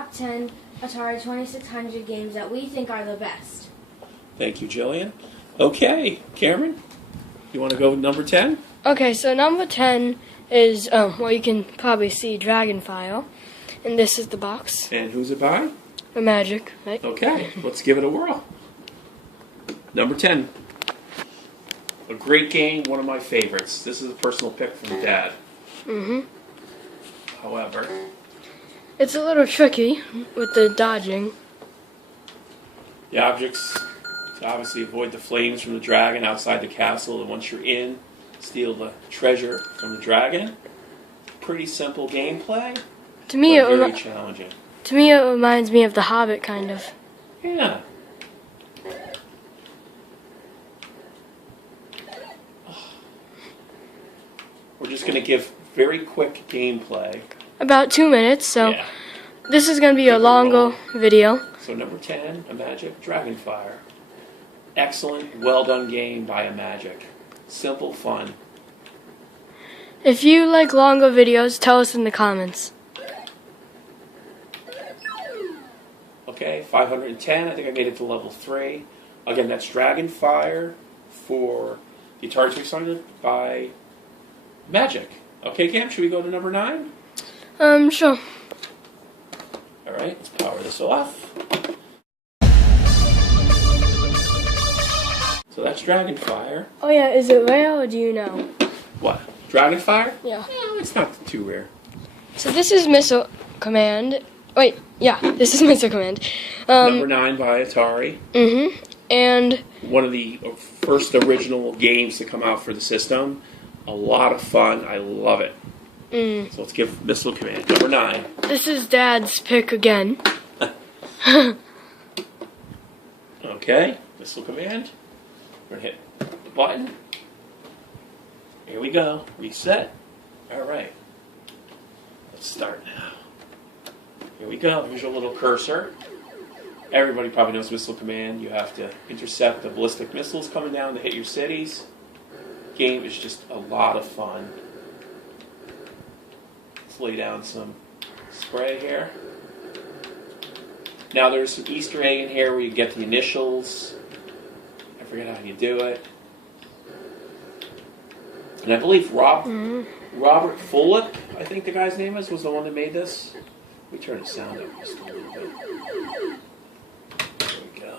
top 10 Atari 2600 games that we think are the best. Thank you, Jillian. Okay, Cameron, you want to go with number 10? Okay, so number 10 is, well, you can probably see Dragonfire. And this is the box. And who's it by? The Magic, right? Okay, let's give it a whirl. Number 10. A great game, one of my favorites. This is a personal pick from Dad. However, it's a little tricky with the dodging. the objects, to obviously avoid the flames from the dragon outside the castle, and once you're in, steal the treasure from the dragon. Pretty simple gameplay, To me, but very challenging. To me, it reminds me of The Hobbit, kind of. Yeah. We're just going to give very quick gameplay. About 2 minutes, so Yeah. this is going to be a longer video. So number 10, a Magic Dragonfire. Excellent, well done game by a Magic. Simple, fun. If you like longer videos, tell us in the comments. Okay, 510. I think I made it to level 3. Again, that's Dragonfire for the Atari 2600 by Magic. Okay, Cam, should we go to number 9? Sure. All right, let's power this off. So that's Dragonfire. Oh yeah, is it rare or do you know? What? Dragonfire? Yeah. It's not too rare. So this is Missile Command. Wait, yeah, this is Missile Command. Number 9 by Atari. And One of the first original games to come out for the system. A lot of fun. I love it. So let's give Missile Command. Number 9. this is Dad's pick again. Okay, Missile Command. We're going to hit the button. Here we go. Reset. All right. Let's start now. Here we go. Here's your little cursor. Everybody probably knows Missile Command. You have to intercept the ballistic missiles coming down to hit your cities. Game is just a lot of fun. Let's lay down some spray here. Now there's some Easter egg in here where you get the initials. I forget how you do it. And I believe Robert Fullick, I think the guy's name was the one that made this. Let me turn the sound up just a little bit. There we go.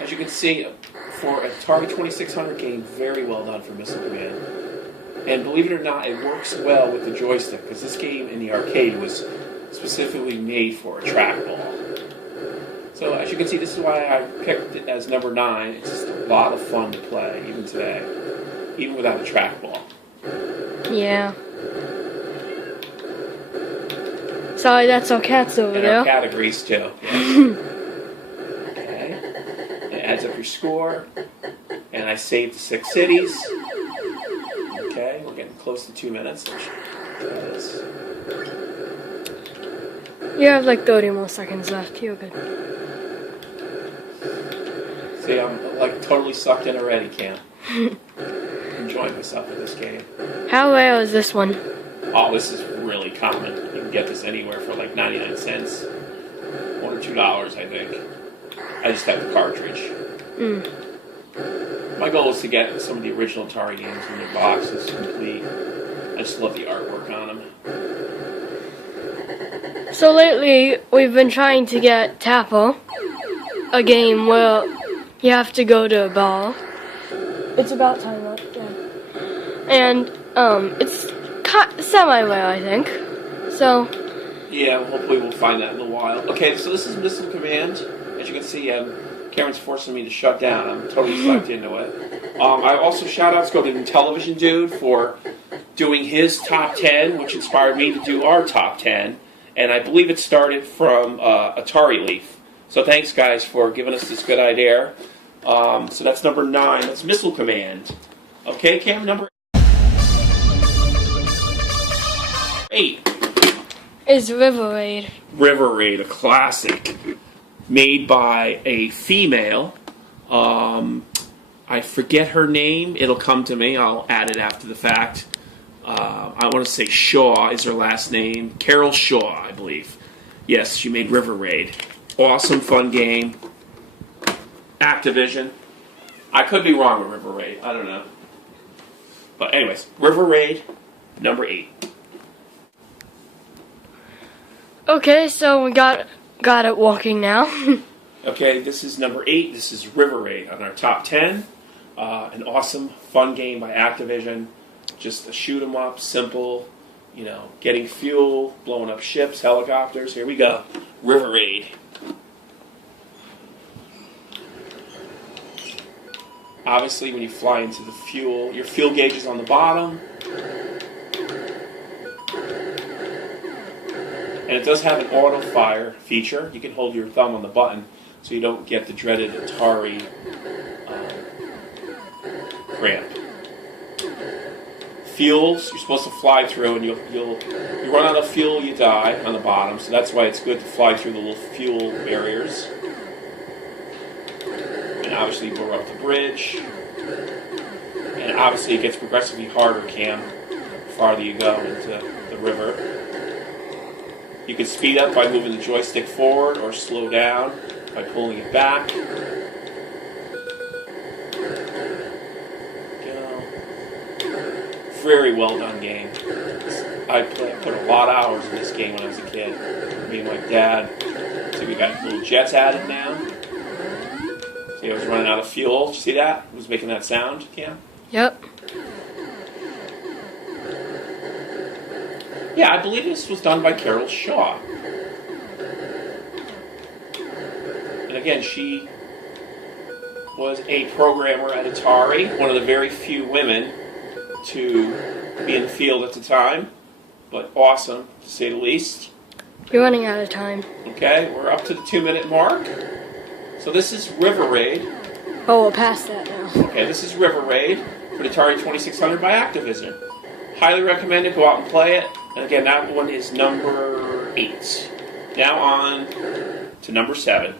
As you can see, for a Atari 2600 game, very well done for Missile Command. And believe it or not, it works well with the joystick, because this game in the arcade was specifically made for a trackball. So as you can see, this is why I picked it as number 9. It's just a lot of fun to play, even today, even without a trackball. Yeah. Sorry, that's our cats over And there. our cat agrees too. Yes. Okay. It adds up your score. And I saved 6 cities. Okay, we're getting close to 2 minutes. You have like 30 more seconds left. You're good. See, I'm like totally sucked in already, Cam. Enjoying myself with this game. How rare is this one? Oh, this is really common. You can get this anywhere for like 99 cents. $1 or $2, I think. I just have the cartridge. My goal is to get some of the original Atari games in their boxes complete. I just love the artwork on them. So lately, we've been trying to get Tapper, a game where you have to go to a bar. It's about time up, yeah. And, it's semi-rare, I think. So, Yeah, hopefully we'll find that in a while. Okay, so this is Missile Command. As you can see, Cameron's forcing me to shut down. I'm totally sucked into it. I also shout-outs go to the Television Dude for doing his top 10, which inspired me to do our top 10. And I believe it started from Atari Leaf. So thanks, guys, for giving us this good idea. So that's number 9. That's Missile Command. Okay, Cam, number 8. is River Raid. River Raid, a classic, made by a female. I forget her name. It'll come to me. I'll add it after the fact. I want to say Shaw is her last name. Carol Shaw, I believe. Yes, she made River Raid. Awesome, fun game. Activision. I could be wrong with River Raid. I don't know. But anyways, River Raid, number 8. Okay, so we got it walking now. Okay, this is number 8. This is River Raid on our top 10. An awesome, fun game by Activision. Just a shoot 'em up, simple, getting fuel, blowing up ships, helicopters. Here we go. River Raid. Obviously, when you fly into the fuel, your fuel gauge is on the bottom. And it does have an auto fire feature. You can hold your thumb on the button so you don't get the dreaded Atari cramp. Fuels, you're supposed to fly through, and you run out of fuel, you die on the bottom. So that's why it's good to fly through the little fuel barriers. And obviously you go up the bridge. And obviously it gets progressively harder, Cam, the farther you go into the river. You can speed up by moving the joystick forward or slow down by pulling it back. Very well done game. I put a lot of hours in this game when I was a kid. Me and my dad. So we got little jets added now. See, I was running out of fuel. Did you see that? It was making that sound, Cam? Yep. Yeah, I believe this was done by Carol Shaw. And again, she was a programmer at Atari, one of the very few women to be in the field at the time, but awesome, to say the least. You're running out of time. Okay, we're up to the 2-minute mark. So this is River Raid. Oh, we'll pass that now. Okay, this is River Raid for the Atari2600 by Activision. Highly recommend it. Go out and play it. And again, that one is number 8. Now on to number 7.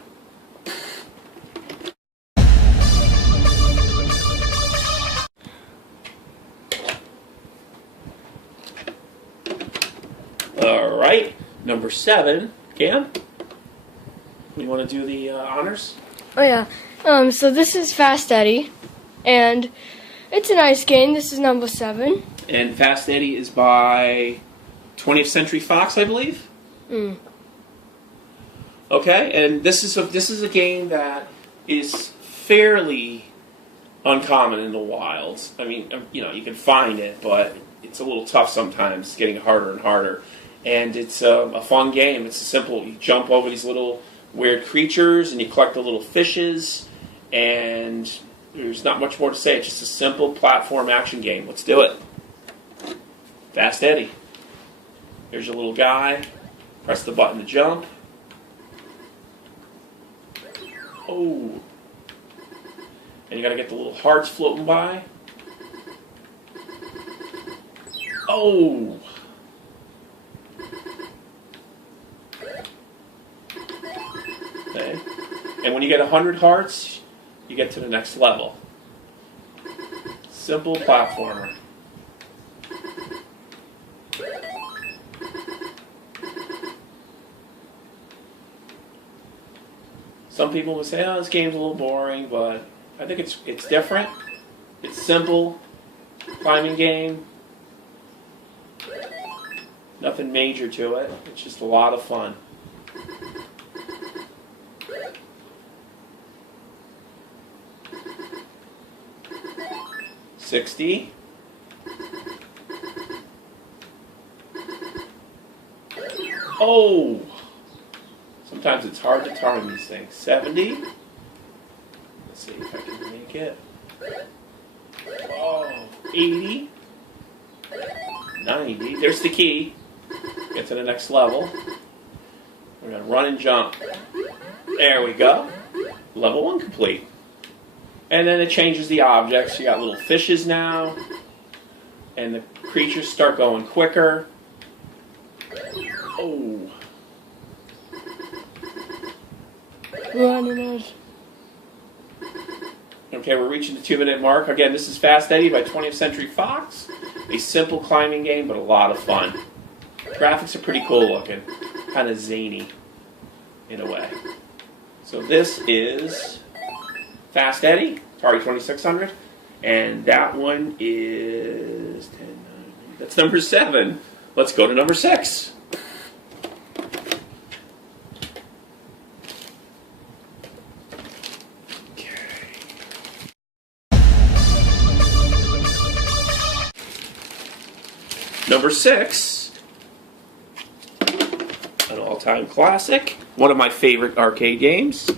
All right, number 7. Cam, you want to do the honors? Oh yeah. So this is Fast Eddie, and it's a nice game. This is number 7. And Fast Eddie is by 20th Century Fox, I believe. Okay, and this is a game that is fairly uncommon in the wild. I mean, you can find it, but it's a little tough sometimes. It's getting harder and harder. And it's a fun game. It's simple. You jump over these little weird creatures, and you collect the little fishes, and there's not much more to say. It's just a simple platform action game. Let's do it. Fast Eddie. There's your little guy. Press the button to jump. Oh. And you got to get the little hearts floating by. Oh. Okay. And when you get 100 hearts, you get to the next level. Simple platformer. Some people would say, "Oh, this game's a little boring," but I think it's different. It's simple, climbing game. Nothing major to it. It's just a lot of fun. $60. Oh! Sometimes it's hard to time these things. 70. Let's see if I can make it. Oh, 80. 90. There's the key. Get to the next level. We're going to run and jump. There we go. Level 1 complete. And then it changes the objects. You got little fishes now. And the creatures start going quicker. Oh. Running out. Okay, we're reaching the 2-minute mark. Again, this is Fast Eddie by 20th Century Fox. A simple climbing game, but a lot of fun. Graphics are pretty cool looking. Kind of zany. in a way. So this is Fast Eddie, Atari 2600, and that one is 10, 9, that's number 7. Let's go to number 6. Number 6, an all-time classic, one of my favorite arcade games.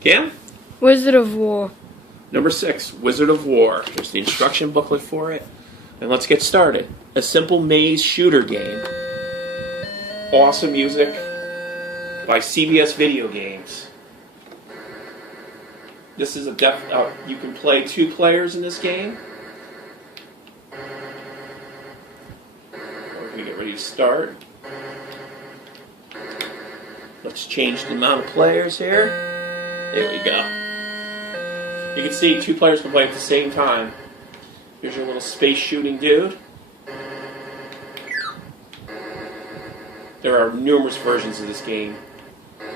Cam? Wizard of War. Number 6, Wizard of War. Here's the instruction booklet for it. And let's get started. A simple maze shooter game. Awesome music by CBS Video Games. This is a you can play 2 players in this game. We're going to get ready to start. Let's change the amount of players here. There we go. You can see 2 players can play at the same time. Here's your little space shooting dude. There are numerous versions of this game.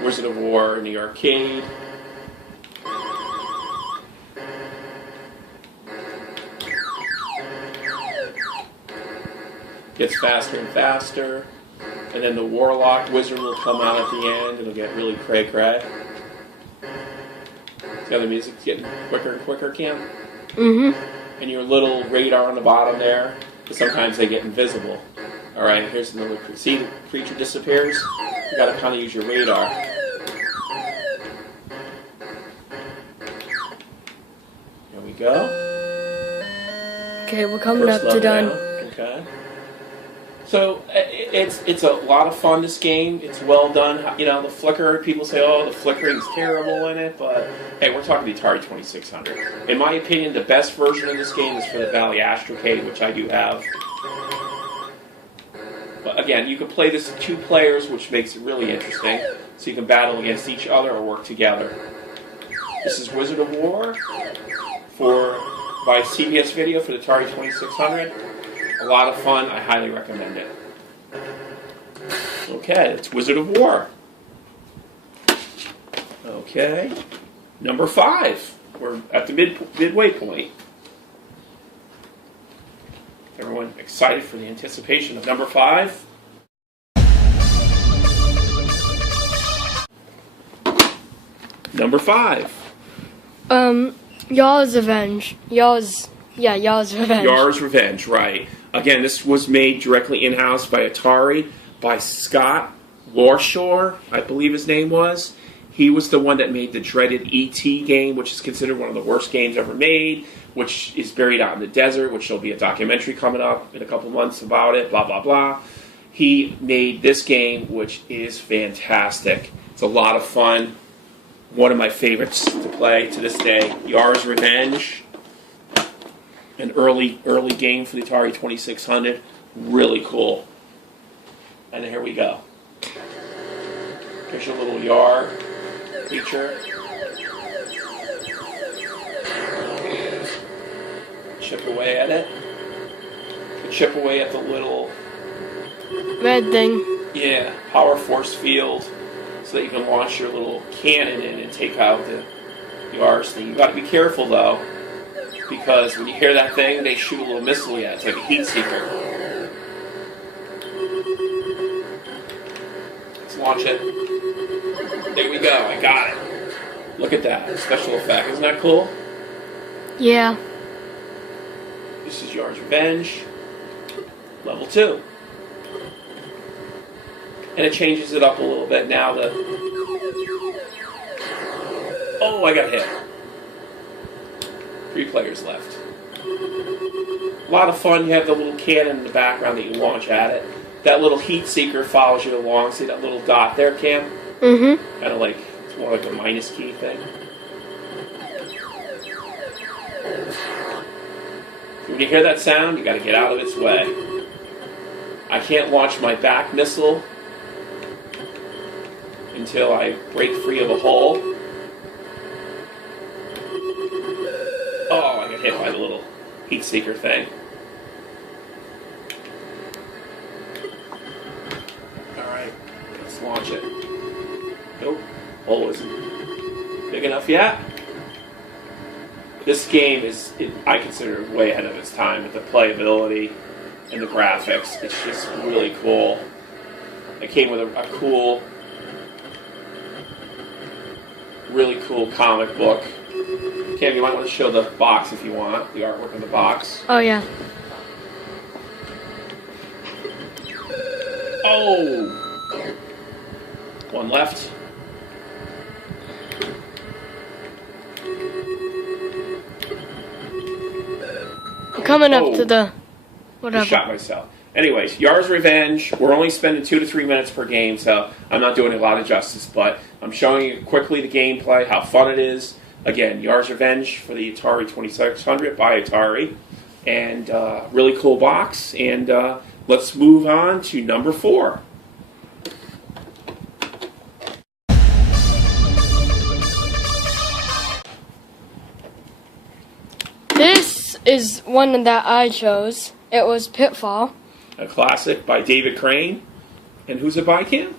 Wizard of War in the arcade. Gets faster and faster. And then the Warlock Wizard will come out at the end. It'll get really cray-cray. See how the music's getting quicker and quicker, Cam? Mm-hmm. And your little radar on the bottom there, because sometimes they get invisible. Alright, here's another. See, the creature disappears? You gotta kind of use your radar. There we go. Okay, we're coming First up to done. down. Okay. So it's a lot of fun, this game. It's well done. You know, the flicker, people say, oh, the flickering's terrible in it, but hey, we're talking the Atari 2600. In my opinion, the best version of this game is for the Valley Astrocade, which I do have. But again, you can play this 2 players, which makes it really interesting. So you can battle against each other or work together. This is Wizard of War by CBS Video for the Atari 2600. A lot of fun. I highly recommend it. Okay, it's Wizard of War. Okay, number 5. We're at the midway point. Everyone excited for the anticipation of number 5? Number 5. Yars Revenge. Yars Revenge. Yars Revenge, right. Again, this was made directly in-house by Atari, by Scott Warshaw, I believe his name was. He was the one that made the dreaded E.T. game, which is considered one of the worst games ever made, which is buried out in the desert, which there'll be a documentary coming up in a couple months about it, blah, blah, blah. He made this game, which is fantastic. It's a lot of fun. One of my favorites to play to this day, Yars Revenge. An early game for the Atari 2600. Really cool. And here we go. Here's your little Yar creature. Chip away at it. You chip away at the little Red thing. Yeah, power force field, so that you can launch your little cannon in and take out the Yars thing. You got to be careful though, because when you hear that thing, they shoot a little missile at it. It's like a heat seeker. Let's launch it. There we go. I got it. Look at that special effect. Isn't that cool? Yeah. This is Yars Revenge, level 2. And it changes it up a little bit now. Oh, I got hit. 3 players left. A lot of fun. You have the little cannon in the background that you launch at it. That little heat seeker follows you along. See that little dot there, Cam? Mm-hmm. Kind of like, it's more like a minus key thing. When you hear that sound, you got to get out of its way. I can't launch my back missile until I break free of a hole. Oh, I got hit by the little heat seeker thing. Alright, let's launch it. Nope. Hole isn't big enough yet. This game is, I consider it way ahead of its time with the playability and the graphics. It's just really cool. It came with a cool, really cool comic book. Cam, you might want to show the box if you want, the artwork on the box. Oh, yeah. Oh! One left. I'm coming up to the... whatever. I shot myself. Anyways, Yars Revenge. We're only spending 2 to 3 minutes per game, so I'm not doing a lot of justice, but I'm showing you quickly the gameplay, how fun it is. Again, Yars Revenge for the Atari2600 by Atari. And really cool box. And let's move on to number 4. This is one that I chose. It was Pitfall. A classic by David Crane. And who's it by, Cam?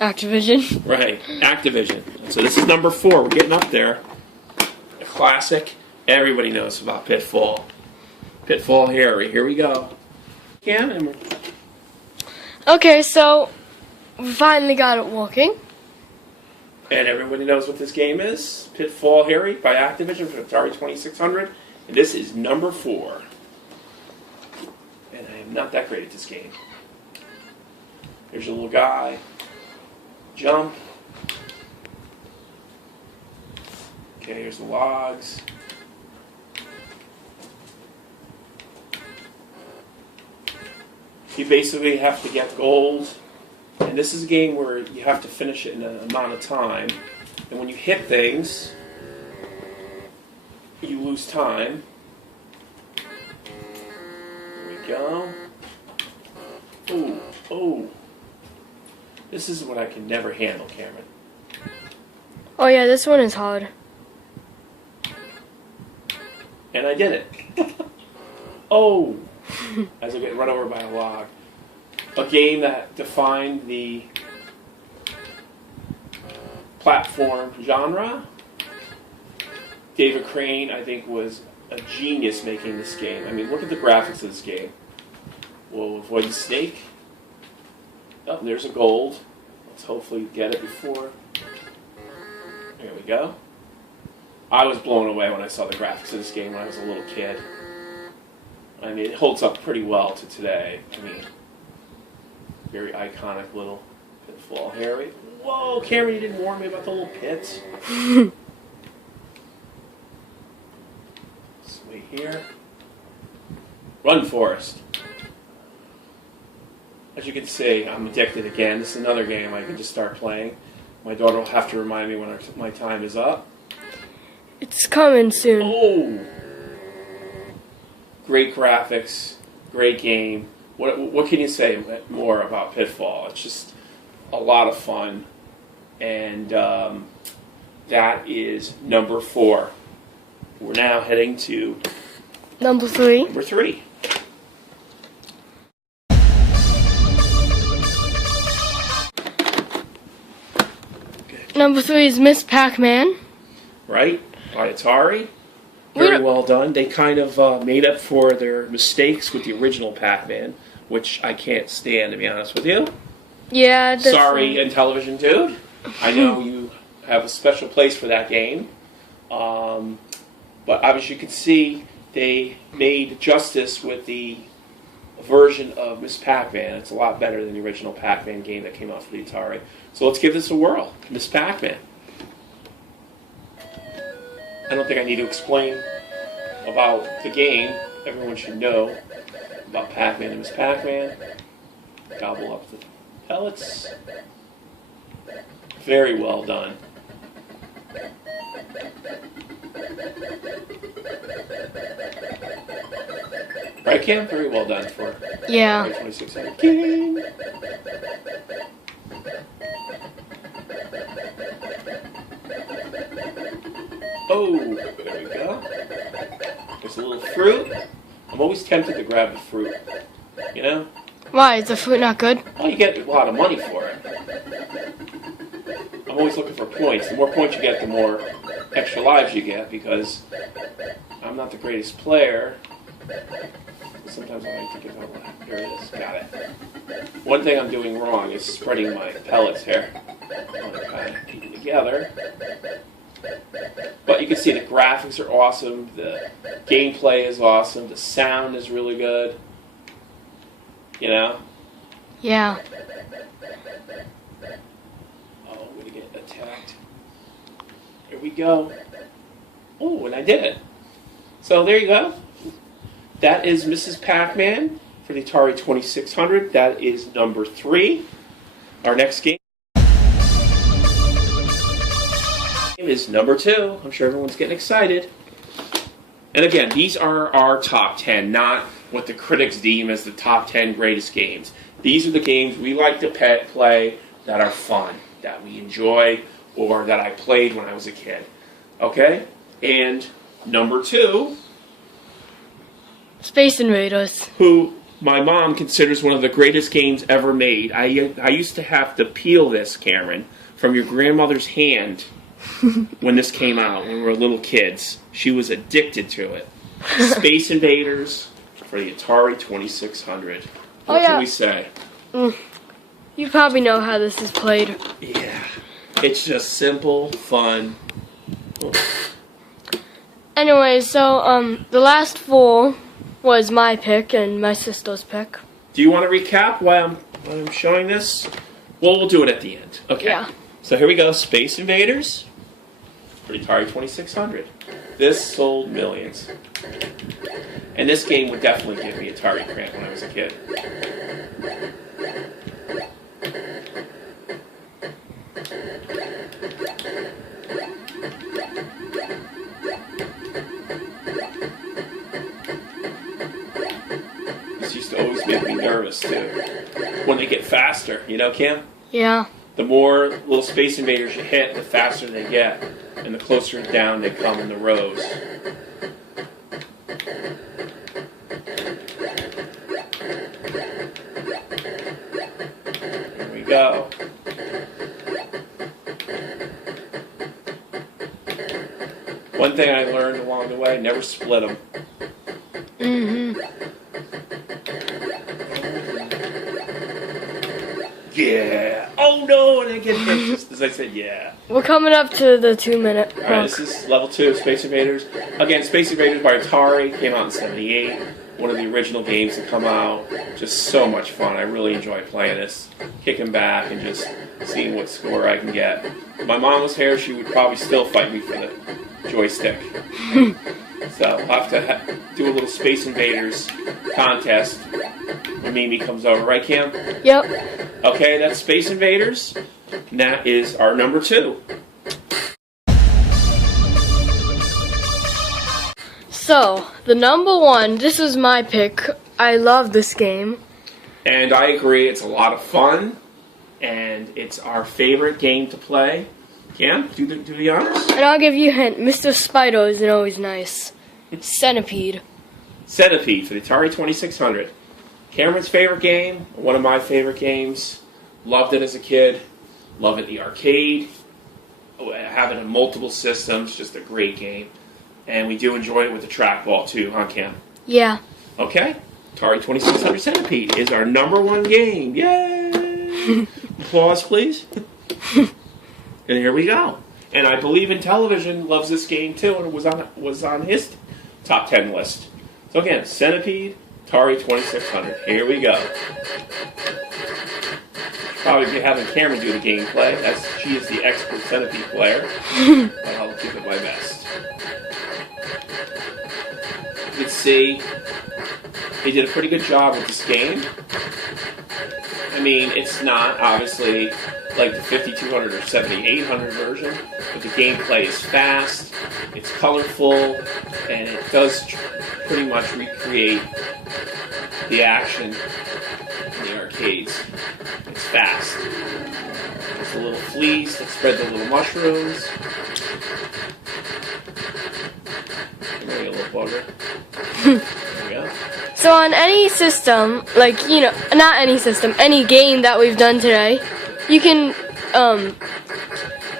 Activision. Right, Activision. So this is number 4. We're getting up there. A classic. Everybody knows about Pitfall. Pitfall Harry. Here we go. Cam? Okay, so we finally got it working. And everybody knows what this game is. Pitfall Harry by Activision for Atari2600. And this is number 4. And I am not that great at this game. There's your little guy. Jump. Okay, here's the logs. You basically have to get gold. And this is a game where you have to finish it in an amount of time. And when you hit things, you lose time. There we go. Oh, oh. This is what I can never handle, Cameron. Oh yeah, this one is hard. And I did it. Oh! As I get run over by a log. A game that defined the platform genre. David Crane, I think, was a genius making this game. I mean, look at the graphics of this game. We'll avoid the snake. Oh, there's a gold. Let's hopefully get it before. There we go. I was blown away when I saw the graphics of this game when I was a little kid. I mean, it holds up pretty well to today. I mean, very iconic little Pitfall Harry. Whoa, Cameron, you didn't warn me about the little pits. Sweet here. Run, Forest. As you can see, I'm addicted again. This is another game I can just start playing. My daughter will have to remind me when my time is up. It's coming soon. Oh! Great graphics, great game. What can you say more about Pitfall? It's just a lot of fun. And that is number 4. We're now heading to Number 3. number 3. Number 3 is Miss PacMan. Right? By Atari. Very well done. They kind of made up for their mistakes with the original PacMan, which I can't stand, to be honest with you. Yeah. Sorry, Intellivision dude. I know you have a special place for that game. But as you can see, they made justice with the version of Miss Pac-Man. It's a lot better than the original Pac-Man game that came out for the Atari. So let's give this a whirl. Miss Pac-Man. I don't think I need to explain about the game. Everyone should know about Pac-Man and Miss Pac-Man. Gobble up the pellets. Very well done. Right, Cam? Very well done for Yeah. 2600 game. Oh, there we go. There's a little fruit. I'm always tempted to grab the fruit. You know? Why? Is the fruit not good? Well, you get a lot of money for it. I'm always looking for points. The more points you get, the more extra lives you get, because I'm not the greatest player. Sometimes I like to give out one. Here it is. Got it. One thing I'm doing wrong is spreading my pellets here. I'm going to kind of keep it together. But you can see the graphics are awesome. The gameplay is awesome. The sound is really good. You know? Yeah. Oh, I'm going to get attacked. Here we go. Oh, and I did it. So there you go. That is Mrs. PacMan for the Atari 2600. That is number 3. Our next game is number 2. I'm sure everyone's getting excited. And again, these are our top 10, not what the critics deem as the top 10 greatest games. These are the games we like to play that are fun, that we enjoy, or that I played when I was a kid. Okay? And number 2... Space Invaders. Who my mom considers one of the greatest games ever made. I used to have to peel this, Cameron, from your grandmother's hand when this came out, when we were little kids. She was addicted to it. Space Invaders for the Atari 2600. What can we say? You probably know how this is played. Yeah. It's just simple, fun. Anyway, so, the last 4 was my pick and my sister's pick. Do you want to recap while I'm showing this? Well, we'll do it at the end. Okay. Yeah. So here we go. Space Invaders for the Atari 2600. This sold millions. And this game would definitely give me Atari cramp when I was a kid. This used to always make me nervous, too. When they get faster, you know, Cam? Yeah. The more little Space Invaders you hit, the faster they get. And the closer down they come in the rows. Here we go. One thing I learned along the way, never split them. Yeah. Oh no, and I get hit just as I said yeah. We're coming up to the 2-minute mark. Alright, this is level 2 of Space Invaders. Again, Space Invaders by Atari, came out in '78. One of the original games to come out. Just so much fun. I really enjoy playing this. Kicking back and just seeing what score I can get. If my mom was here, she would probably still fight me for the joystick. So I'll have to do a little Space Invaders contest when Mimi comes over. Right, Cam? Yep. Okay, that's Space Invaders. And that is our number 2. So, the number 1, this was my pick. I love this game. And I agree, it's a lot of fun. And it's our favorite game to play. Cam, do the honors. And I'll give you a hint. Mr. Spider isn't always nice. Centipede. Centipede for the Atari 2600. Cameron's favorite game, one of my favorite games. Loved it as a kid. Love it in the arcade. Have it in multiple systems. Just a great game. And we do enjoy it with the trackball too, huh, Cam? Yeah. Okay. Atari 2600 Centipede is our number 1 game. Yay! Applause, please. And here we go. And I believe in television loves this game too, and it was on his top 10 list. So again, Centipede, Atari 2600. Here we go. Probably be having Cameron do the gameplay, as she is the expert Centipede player. But I'll give it my best. You can see they did a pretty good job with this game. I mean, it's not obviously like the 5200 or 7800 version, but the gameplay is fast, it's colorful, and it does pretty much recreate the action in the arcades. It's fast. There's a little fleas that spread the little mushrooms. Maybe a little bugger. There we go. So on any system, like, you know, not any system, any game that we've done today, you can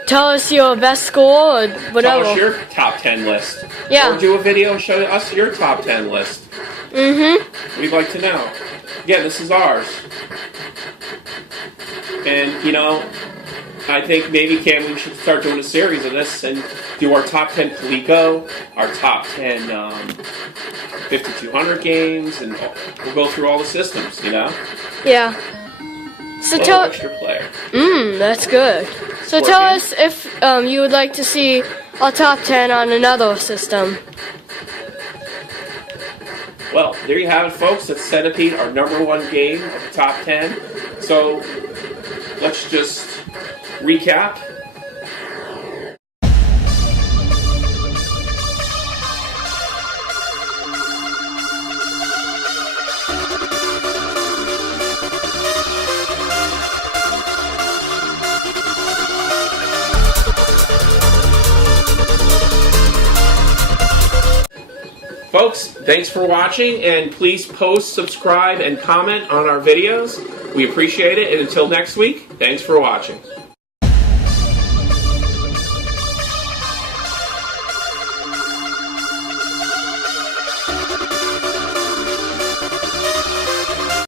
tell us your best score or whatever. Tell us your top 10 list. Yeah. Or do a video and show us your top 10 list. We'd like to know. Again, this is ours. And, you know, I think maybe, Cam, we should start doing a series of this and do our top 10 Coleco, our top 10 5200 games, and we'll go through all the systems, you know? Yeah. So tell extra player. That's good. So tell us if you would like to see our top 10 on another system. Well, there you have it, folks. That's Centipede, our #1 game of the top 10. So let's just recap. Folks, thanks for watching, and please post, subscribe, and comment on our videos. We appreciate it, and until next week, thanks for watching.